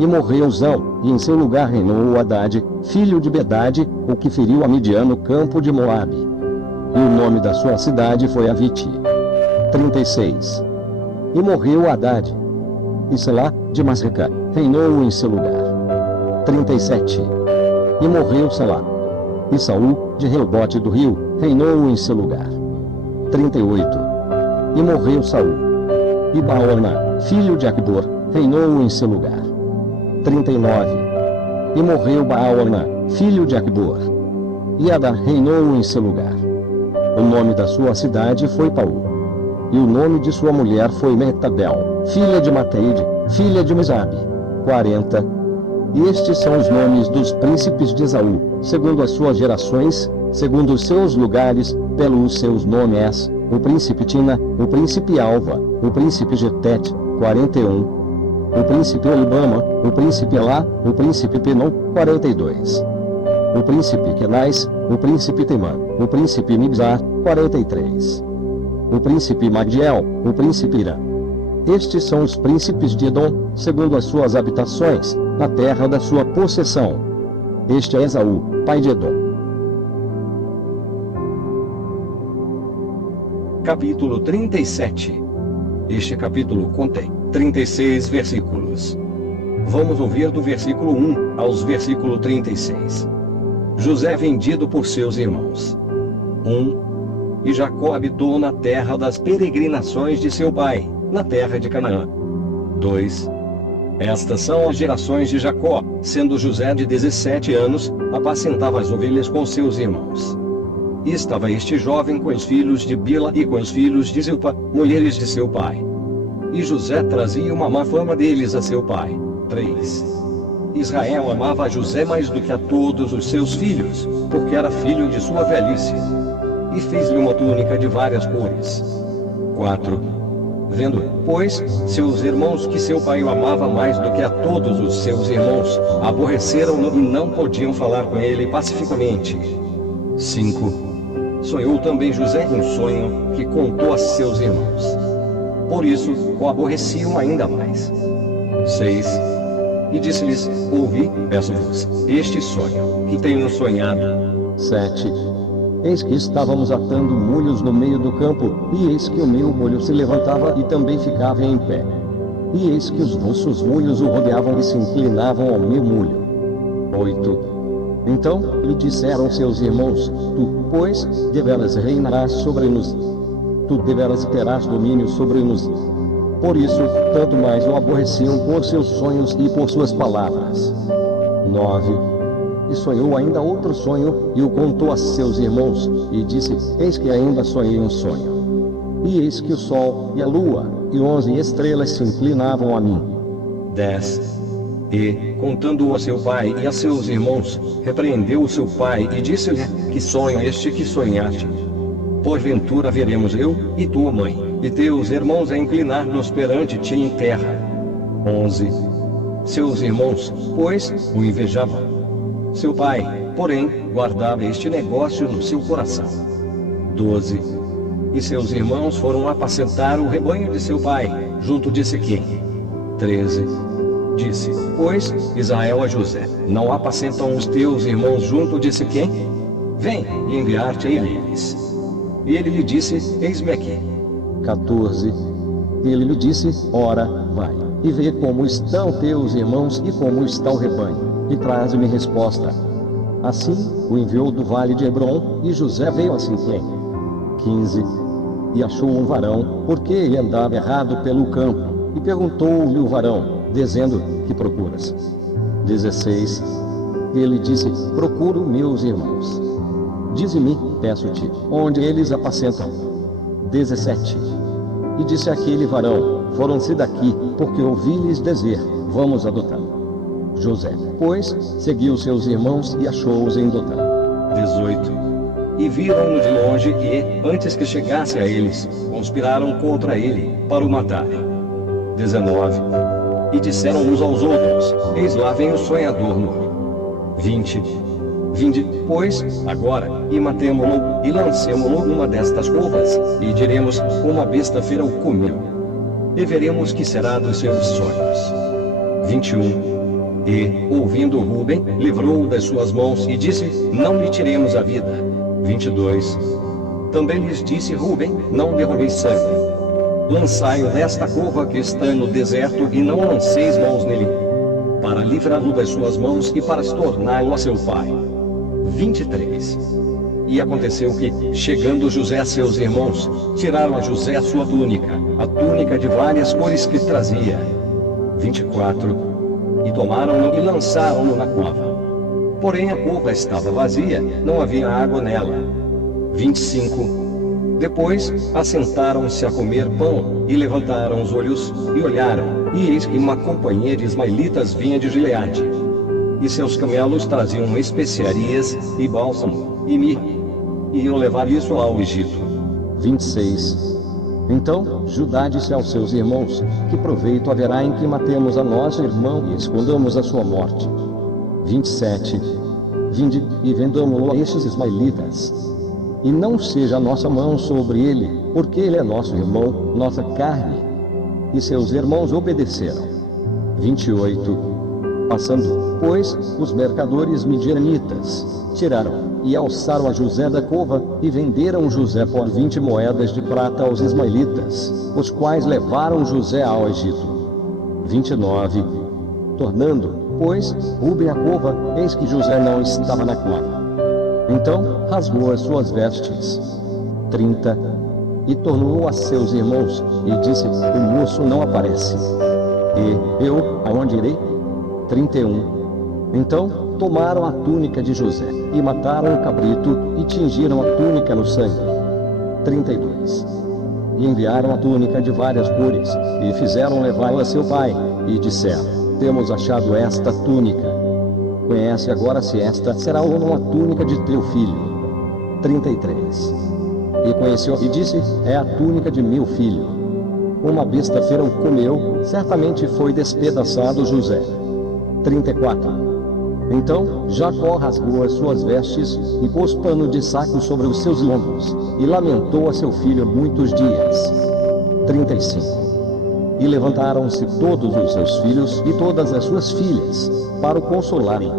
E morreu Uzão, e em seu lugar reinou Hadade, filho de Bedade, o que feriu a Midian no campo de Moabe. E o nome da sua cidade foi Avite. 36. E morreu Hadade. E Selá, de Masreca, reinou em seu lugar. 37. E morreu Selá. E Saul, de Reobote do rio, reinou em seu lugar. 38. E morreu Saul. E Baorna, filho de Acbor, reinou em seu lugar. 39. E morreu Baorna, filho de Acbor. E Adar reinou em seu lugar. O nome da sua cidade foi Paú. E o nome de sua mulher foi Metabel, filha de Mateide, filha de Misabe. 40. E estes são os nomes dos príncipes de Esaú, segundo as suas gerações, segundo os seus lugares, pelos seus nomes: o príncipe Tina, o príncipe Alva, o príncipe Getete. 41. O príncipe Olibama, o príncipe Elá, o príncipe Penon. 42. O príncipe Kenais, o príncipe Temã, o príncipe Mibzar. 43. O príncipe Magdiel, o príncipe Irã. Estes são os príncipes de Edom, segundo as suas habitações, na terra da sua possessão. Este é Esaú, pai de Edom. Capítulo 37. Este capítulo contém 36 versículos. Vamos ouvir do versículo 1 aos versículo 36. José vendido por seus irmãos. 1. E Jacó habitou na terra das peregrinações de seu pai, na terra de Canaã. 2. Estas são as gerações de Jacó, sendo José de 17 anos, apacentava as ovelhas com seus irmãos. E estava este jovem com os filhos de Bila e com os filhos de Zilpa, mulheres de seu pai. E José trazia uma má fama deles a seu pai. 3. Israel amava a José mais do que a todos os seus filhos, porque era filho de sua velhice. E fez-lhe uma túnica de várias cores. 4. Vendo, pois, seus irmãos que seu pai o amava mais do que a todos os seus irmãos, aborreceram-no e não podiam falar com ele pacificamente. 5. Sonhou também José um sonho, que contou a seus irmãos. Por isso, o aborreciam ainda mais. 6. E disse-lhes: ouvi, peço-vos, este sonho, que tenho sonhado. 7. Eis que estávamos atando molhos no meio do campo, e eis que o meu molho se levantava e também ficava em pé. E eis que os vossos molhos o rodeavam e se inclinavam ao meu molho. 8. Então lhe disseram seus irmãos: tu, pois, deveras reinarás sobre nós. Tu deveras terás domínio sobre nós. Por isso, tanto mais o aborreciam por seus sonhos e por suas palavras. 9. E sonhou ainda outro sonho, e o contou a seus irmãos, e disse: eis que ainda sonhei um sonho. E eis que o sol, e a lua, e 11 estrelas se inclinavam a mim. 10. E, contando-o a seu pai e a seus irmãos, repreendeu o seu pai e disse-lhe: que sonho este que sonhaste? Porventura veremos eu, e tua mãe, e teus irmãos a inclinar-nos perante ti em terra. 11. Seus irmãos, pois, o invejavam. Seu pai, porém, guardava este negócio no seu coração. 12. E seus irmãos foram apacentar o rebanho de seu pai, junto de Siquém. 13. Disse, pois, Israel a José: não apacentam os teus irmãos junto de Siquém? Vem, e enviar-te-ei eles. E ele lhe disse: eis-me aqui. 14. Ele lhe disse: ora, vai, e vê como estão teus irmãos e como está o rebanho, e traze-me resposta. Assim, o enviou do vale de Hebrom, e José veio a Siquém. 15. E achou um varão, porque ele andava errado pelo campo, e perguntou-lhe o varão, dizendo: que procuras? 16. Ele disse: procuro meus irmãos. Dize-me, peço-te, onde eles apacentam. 17. E disse aquele varão: foram-se daqui, porque ouvi-lhes dizer: vamos a Dotã. José, pois, seguiu seus irmãos e achou-os em Dotã. 18. E viram-no de longe e, antes que chegasse a eles, conspiraram contra ele, para o matarem. 19. E disseram uns aos outros: Eis lá vem o sonhador novo. 20. Vinde, pois, agora, e matemo-lo, e lancemo-lo numa destas covas, e diremos: uma besta fera o comeu. E veremos que será dos seus sonhos. 21. E, ouvindo Rúben, livrou-o das suas mãos e disse: não lhe tiremos a vida. 22. Também lhes disse Rúben: não derrameis sangue. Lançai-o nesta cova que está no deserto, e não lanceis mãos nele, para livrá-lo das suas mãos e para se torná-lo a seu pai. 23. E aconteceu que, chegando José a seus irmãos, tiraram a José a sua túnica, a túnica de várias cores que trazia. 24. E tomaram-no e lançaram-no na cova. Porém a cova estava vazia, não havia água nela. 25. Depois, assentaram-se a comer pão, e levantaram os olhos, e olharam, e eis que uma companhia de ismaelitas vinha de Gileade. E seus camelos traziam especiarias, e bálsamo, e mirra, e iam levar isso ao Egito. 26. Então Judá disse aos seus irmãos: que proveito haverá em que matemos a nosso irmão e escondamos a sua morte? 27. Vinde, e vendamo-lo a estes ismaelitas. E não seja a nossa mão sobre ele, porque ele é nosso irmão, nossa carne. E seus irmãos obedeceram. 28. Passando, pois, os mercadores midianitas, tiraram, e alçaram a José da cova, e venderam José por 20 moedas de prata aos ismaelitas, os quais levaram José ao Egito. 29. Tornando, pois, Rúben a cova, eis que José não estava na cova. Então rasgou as suas vestes. 30. E tornou a seus irmãos, e disse: o moço não aparece. E eu, aonde irei? 31. Então tomaram a túnica de José, e mataram o cabrito, e tingiram a túnica no sangue. 32. E enviaram a túnica de várias cores, e fizeram levá-la a seu pai, e disseram: temos achado esta túnica. Conhece agora se esta será ou não a túnica de teu filho. 33. E conheceu e disse: é a túnica de meu filho. Uma besta fera o comeu, certamente foi despedaçado José. 34. Então Jacó rasgou as suas vestes, e pôs pano de saco sobre os seus lombos, e lamentou a seu filho muitos dias. 35. E levantaram-se todos os seus filhos e todas as suas filhas, para o consolarem.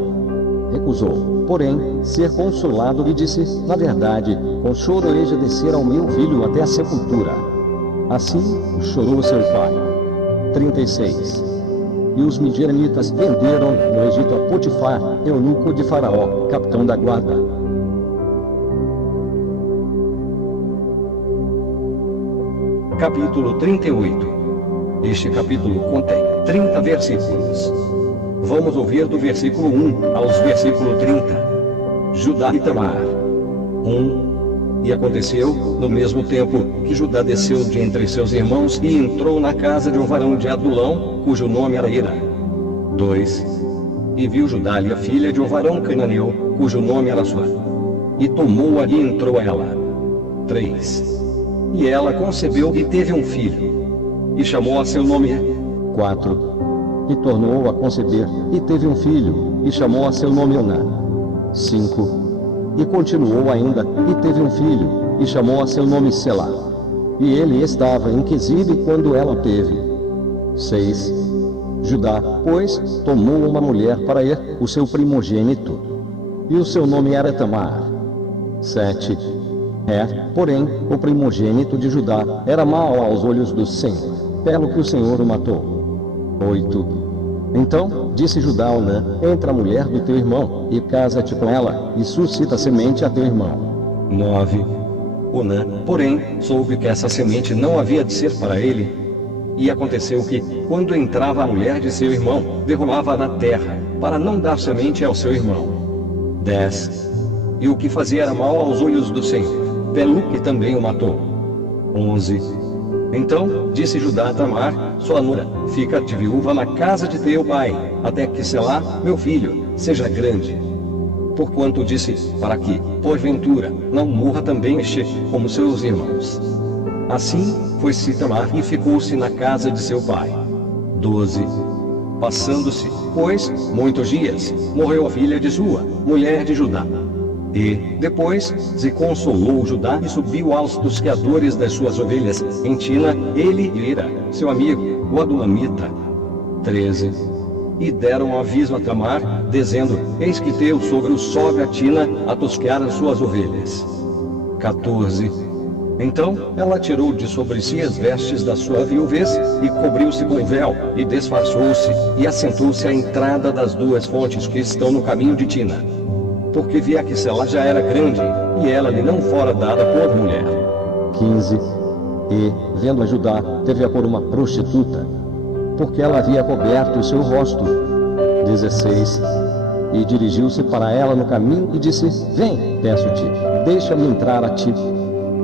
Recusou, porém, ser consolado e disse: na verdade, com choro hei de descer ao meu filho até a sepultura. Assim, chorou seu pai. 36. E os midianitas venderam no Egito a Potifar, eunuco de Faraó, capitão da guarda. Capítulo 38. Este capítulo contém 30 versículos. Vamos ouvir do versículo 1 aos versículo 30. Judá e Tamar. 1. E aconteceu, no mesmo tempo, que Judá desceu de entre seus irmãos e entrou na casa de um varão de Adulão, cujo nome era Ira. 2. E viu Judá ali a filha de um varão cananeu, cujo nome era Suá. E tomou-a e entrou ela. 3. E ela concebeu e teve um filho. E chamou a seu nome 4. E tornou a conceber, e teve um filho, e chamou a seu nome Oná. 5. E continuou ainda, e teve um filho, e chamou a seu nome Selá. E ele estava em Quesibe quando ela o teve. 6. Judá, pois, tomou uma mulher para o seu primogênito, e o seu nome era Tamar. 7. Porém, o primogênito de Judá era mau aos olhos do Senhor, pelo que o Senhor o matou. 8. Então disse Judá a Onã: entra a mulher do teu irmão, e casa-te com ela, e suscita semente a teu irmão. 9. Onã, porém, soube que essa semente não havia de ser para ele. E aconteceu que, quando entrava a mulher de seu irmão, derrubava-a na terra, para não dar semente ao seu irmão. 10. E o que fazia era mal aos olhos do Senhor, pelo que também o matou. 11. Então disse Judá a Tamar, sua nora: fica-te viúva na casa de teu pai, até que Selá, meu filho, seja grande. porquanto disse, para que, porventura, não morra também este, como seus irmãos. Assim, foi-se Tamar e ficou-se na casa de seu pai. 12. Passando-se, pois, muitos dias, morreu a filha de sua, mulher de Judá. E, depois, se consolou Judá e subiu aos tosqueadores das suas ovelhas, em Tina, ele e Ira, seu amigo, o Adulamita. 13. E deram aviso a Tamar, dizendo, eis que teu sogro sobe a Tina, a tosquear as suas ovelhas. 14. Então, ela tirou de sobre si as vestes da sua viuvez, e cobriu-se com o véu, e disfarçou-se, e assentou-se à entrada das duas fontes que estão no caminho de Tina. Porque via que Selá já era grande, e ela lhe não fora dada por mulher. 15. E, vendo a Judá, teve-a por uma prostituta, porque ela havia coberto o seu rosto. 16. E dirigiu-se para ela no caminho e disse, vem, peço-te, deixa-me entrar a ti,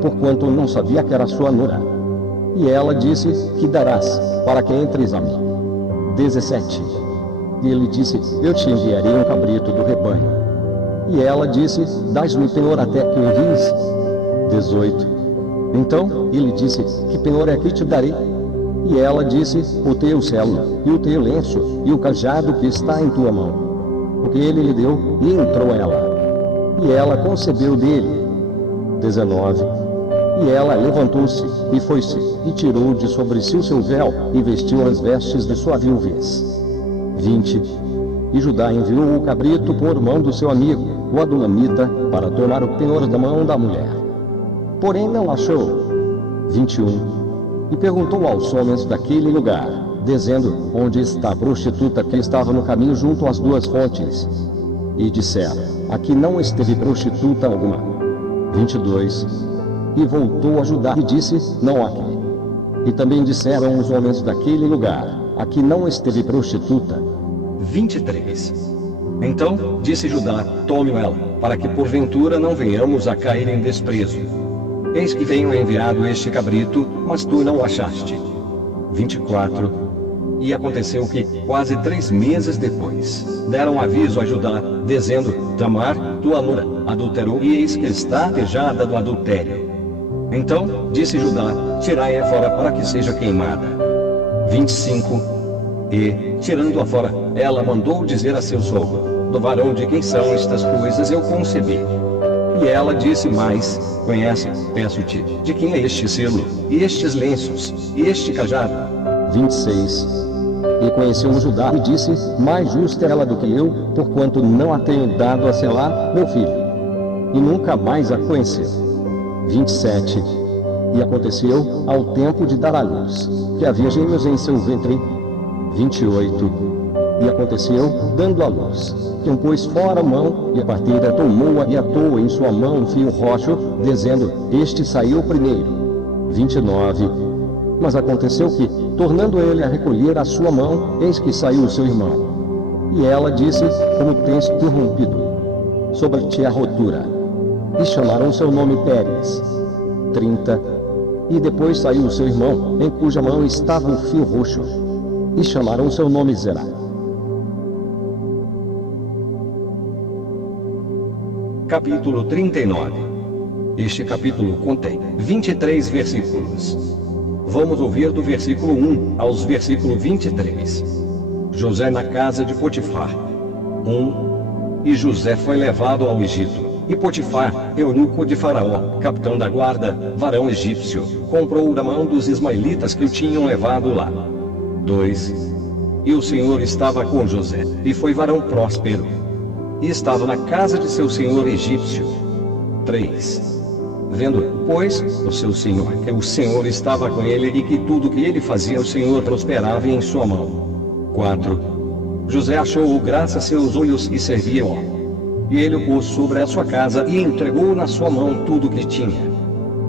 porquanto não sabia que era sua nora. E ela disse, que darás, para que entres a mim. 17. E ele disse, eu te enviarei um cabrito do rebanho. E ela disse, dás-me penhor até que o envies. 18. Então ele disse, que penhor é que te darei? E ela disse, o teu celo, e o teu lenço, e o cajado que está em tua mão. O que ele lhe deu, e entrou ela. E ela concebeu dele. 19. E ela levantou-se, e foi-se, e tirou de sobre si o seu véu, e vestiu as vestes de sua viuvez. 20. E Judá enviou o cabrito por mão do seu amigo, o Adulamita, para tomar o penhor da mão da mulher. Porém não achou. 21. E perguntou aos homens daquele lugar, dizendo, onde está a prostituta que estava no caminho junto às duas fontes? E disseram, aqui não esteve prostituta alguma. 22. E voltou a Judá e disse, não há aqui. E também disseram os homens daquele lugar, aqui não esteve prostituta. 23. Então, disse Judá, tome-o ela, para que porventura não venhamos a cair em desprezo. Eis que tenho enviado este cabrito, mas tu não o achaste. 24. E aconteceu que, quase 3 meses depois, deram aviso a Judá, dizendo, Tamar, tua nora, adulterou e eis que está pejada do adultério. Então, disse Judá, tirai-a fora para que seja queimada. 25. E, tirando-a fora, ela mandou dizer a seu sogro, do varão de quem são estas coisas eu concebi. E ela disse mais, conhece, peço-te, de quem é este selo, e estes lenços, e este cajado? 26. E conheceu Judá e disse, mais justa é ela do que eu, porquanto não a tenho dado a Selá, meu filho. E nunca mais a conheceu. 27. E aconteceu, ao tempo de dar à luz, que havia gêmeos em seu ventre. 28. E aconteceu, dando à luz, que pôs fora a mão, e a parteira tomou-a e atou em sua mão um fio roxo, dizendo, este saiu primeiro. 29. Mas aconteceu que, tornando ele a recolher a sua mão, eis que saiu o seu irmão. E ela disse, como tens tu rompido? Sobre ti a rotura. E chamaram seu nome Pérez. 30. E depois saiu o seu irmão, em cuja mão estava um fio roxo. E chamaram seu nome Zerá. Capítulo 39. Este capítulo contém 23 versículos. Vamos ouvir do versículo 1 aos versículo 23. José na casa de Potifar. 1. E José foi levado ao Egito. E Potifar, eunuco de Faraó, capitão da guarda, varão egípcio, comprou da mão dos ismaelitas que o tinham levado lá. 2. E o Senhor estava com José, e foi varão próspero. E estava na casa de seu senhor egípcio. 3. Vendo, pois, o seu senhor, que o Senhor estava com ele e que tudo que ele fazia o Senhor prosperava em sua mão. 4. José achou graça a seus olhos e servia-o. E ele o pôs sobre a sua casa e entregou na sua mão tudo o que tinha.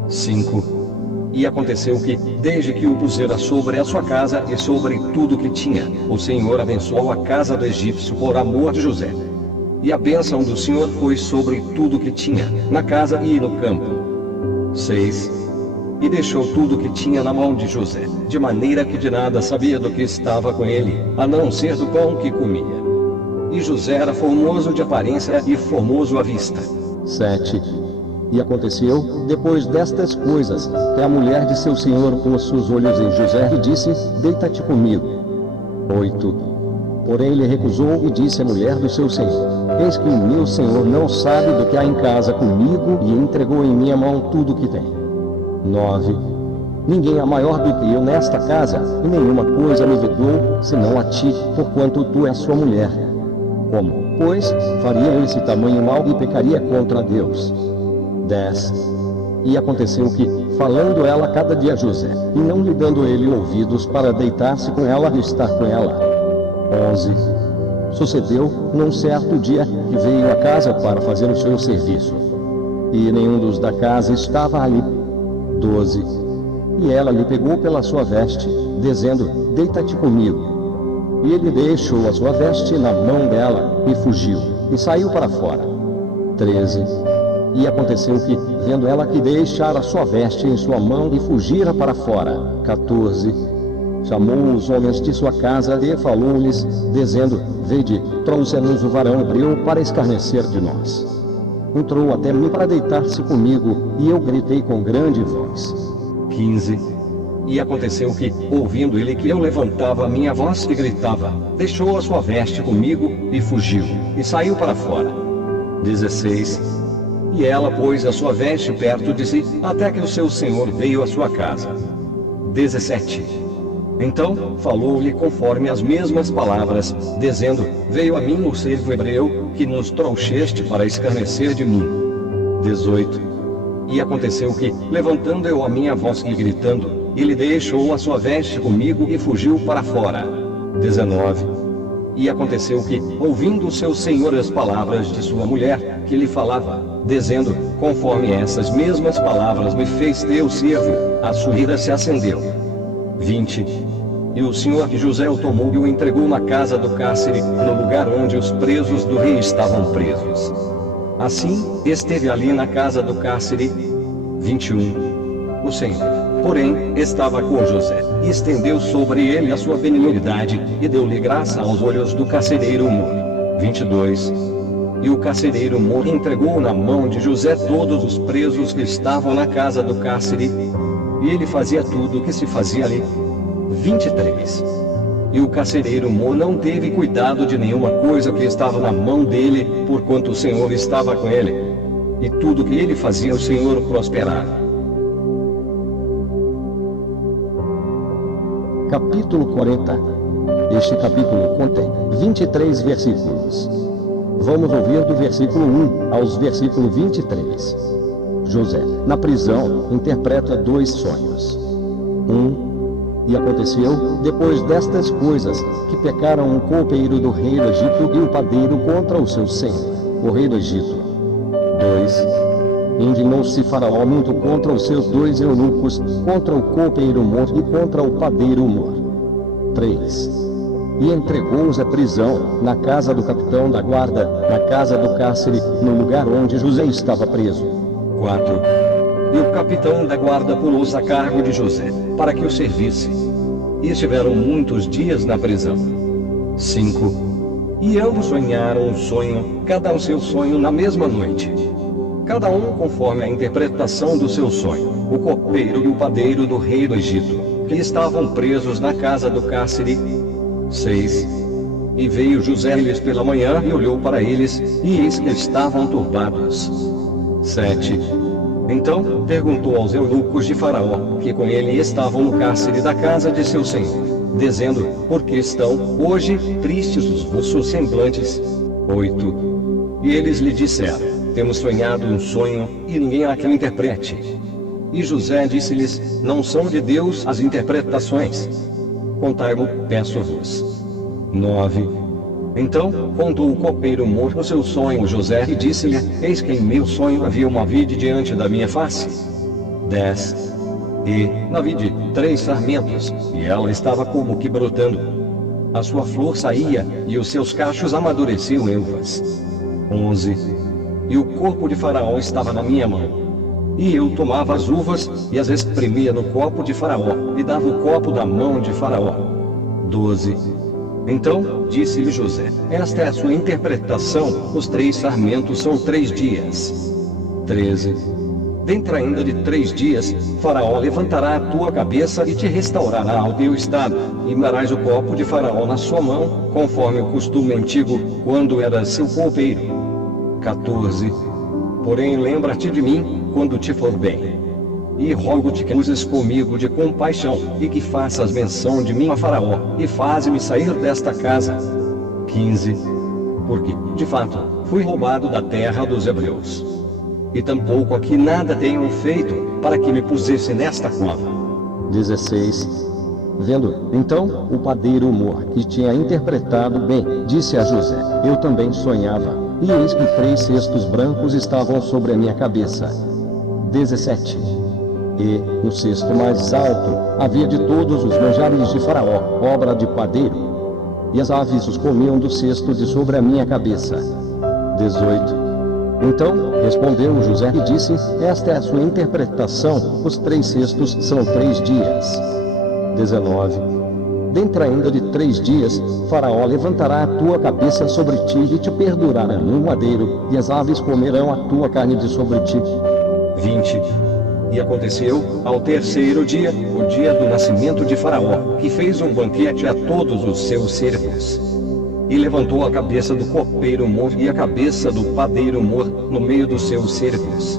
5. E aconteceu que, desde que o pusera sobre a sua casa e sobre tudo o que tinha, o Senhor abençoou a casa do egípcio por amor de José. E a bênção do Senhor foi sobre tudo o que tinha, na casa e no campo. 6. E deixou tudo o que tinha na mão de José, de maneira que de nada sabia do que estava com ele, a não ser do pão que comia. E José era formoso de aparência e formoso à vista. 7. E aconteceu, depois destas coisas, que a mulher de seu senhor pôs os olhos em José e disse: Deita-te comigo. 8. Porém ele recusou e disse à mulher do seu senhor: Eis que o meu senhor não sabe do que há em casa comigo e entregou em minha mão tudo o que tem. 9. Ninguém é maior do que eu nesta casa, e nenhuma coisa me vedou, senão a ti, porquanto tu és sua mulher. Como, pois, faria esse tamanho mal e pecaria contra Deus? 10. E aconteceu que, falando ela cada dia a José, e não lhe dando ele ouvidos para deitar-se com ela e estar com ela. 11. Sucedeu, num certo dia, que veio à casa para fazer o seu serviço. E nenhum dos da casa estava ali. 12. E ela lhe pegou pela sua veste, dizendo: Deita-te comigo. E ele deixou a sua veste na mão dela, e fugiu, e saiu para fora. 13. E aconteceu que, vendo ela que deixara a sua veste em sua mão e fugira para fora. 14. Chamou os homens de sua casa e falou-lhes, dizendo: Vede, trouxe-nos o varão hebreu para escarnecer de nós. Entrou até mim para deitar-se comigo, e eu gritei com grande voz. 15. E aconteceu que, ouvindo ele que eu levantava a minha voz e gritava, deixou a sua veste comigo, e fugiu, e saiu para fora. 16. E ela pôs a sua veste perto de si, até que o seu senhor veio à sua casa. 17. Então, falou-lhe conforme as mesmas palavras, dizendo: Veio a mim o servo hebreu, que nos trouxeste para escarnecer de mim. 18. E aconteceu que, levantando eu a minha voz e gritando, ele deixou a sua veste comigo e fugiu para fora. 19. E aconteceu que, ouvindo o seu senhor as palavras de sua mulher, que lhe falava, dizendo: Conforme essas mesmas palavras me fez teu servo, a sua ira se acendeu. 20. E o senhor de José o tomou e o entregou na casa do cárcere, no lugar onde os presos do rei estavam presos. Assim, esteve ali na casa do cárcere. 21. O Senhor, porém, estava com José, e estendeu sobre ele a sua benignidade, e deu-lhe graça aos olhos do carcereiro Mor. 22. E o carcereiro Mor entregou na mão de José todos os presos que estavam na casa do cárcere, e ele fazia tudo o que se fazia ali. 23. E o carcereiro Mor não teve cuidado de nenhuma coisa que estava na mão dele, porquanto o Senhor estava com ele. E tudo que ele fazia o Senhor prosperava. Capítulo 40. Este capítulo contém 23 versículos. Vamos ouvir do versículo 1 aos versículo 23. José, na prisão, interpreta 2 sonhos. 1. E aconteceu, depois destas coisas, que pecaram o copeiro do rei do Egito e o padeiro contra o seu senhor, o rei do Egito. 2. Indignou-se Faraó muito contra os seus 2 eunucos, contra o copeiro Mor e contra o padeiro Mor. 3. E entregou-os à prisão, na casa do capitão da guarda, na casa do cárcere, no lugar onde José estava preso. 4. E o capitão da guarda pô-los a cargo de José, para que o servisse. E estiveram muitos dias na prisão. 5. E ambos sonharam um sonho, cada um seu sonho na mesma noite. Cada um conforme a interpretação do seu sonho, o copeiro e o padeiro do rei do Egito, que estavam presos na casa do cárcere. 6. E veio José-lhes pela manhã e olhou para eles, e eis que estavam turbados. 7. Então perguntou aos eunucos de Faraó, que com ele estavam no cárcere da casa de seu senhor, dizendo: Por que estão, hoje, tristes os vossos semblantes? 8. E eles lhe disseram: Temos sonhado um sonho, e ninguém há que o interprete. E José disse-lhes: Não são de Deus as interpretações. Contai-mo, peço-vos. 9. Então, contou o copeiro Mor o seu sonho a José e disse-lhe: Eis que em meu sonho havia uma vide diante da minha face. 10. E, na vide, 3 sarmentos, e ela estava como que brotando. A sua flor saía, e os seus cachos amadureciam em uvas. 11. E o corpo de Faraó estava na minha mão. E eu tomava as uvas, e as exprimia no copo de Faraó, e dava o copo da mão de Faraó. 12. Então, disse-lhe José: esta é a sua interpretação, os 3 sarmentos são 3 dias. 13. Dentro ainda de 3 dias, Faraó levantará a tua cabeça e te restaurará ao teu estado, e darás o copo de Faraó na sua mão, conforme o costume antigo, quando eras seu copeiro. 14. Porém lembra-te de mim, quando te for bem. E rogo-te que uses comigo de compaixão, e que faças menção de mim a Faraó, e faze-me sair desta casa. 15. Porque, de fato, fui roubado da terra dos hebreus. E tampouco aqui nada tenho feito, para que me pusesse nesta cova. 16. Vendo, então, o padeiro Mor, que tinha interpretado bem, disse a José: eu também sonhava, e eis que 3 cestos brancos estavam sobre a minha cabeça. 17. E, no cesto mais alto, havia de todos os manjares de Faraó, obra de padeiro. E as aves os comiam do cesto de sobre a minha cabeça. 18. Então, respondeu José e disse: esta é a sua interpretação, os 3 cestos são 3 dias. 19. Dentro ainda de 3 dias, Faraó levantará a tua cabeça sobre ti e te perdurará no madeiro, e as aves comerão a tua carne de sobre ti. 20. E aconteceu, ao 3º dia, o dia do nascimento de Faraó, que fez um banquete a todos os seus servos. E levantou a cabeça do copeiro Mor e a cabeça do padeiro Mor no meio dos seus servos.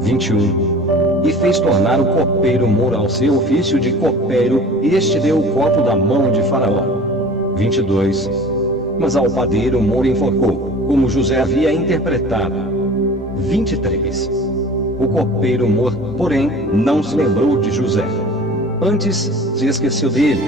21. E fez tornar o copeiro Mor ao seu ofício de copeiro, e este deu o copo da mão de Faraó. 22. Mas ao padeiro Mor enforcou, como José havia interpretado. 23. O copeiro Mor, porém, não se lembrou de José. Antes, se esqueceu dele,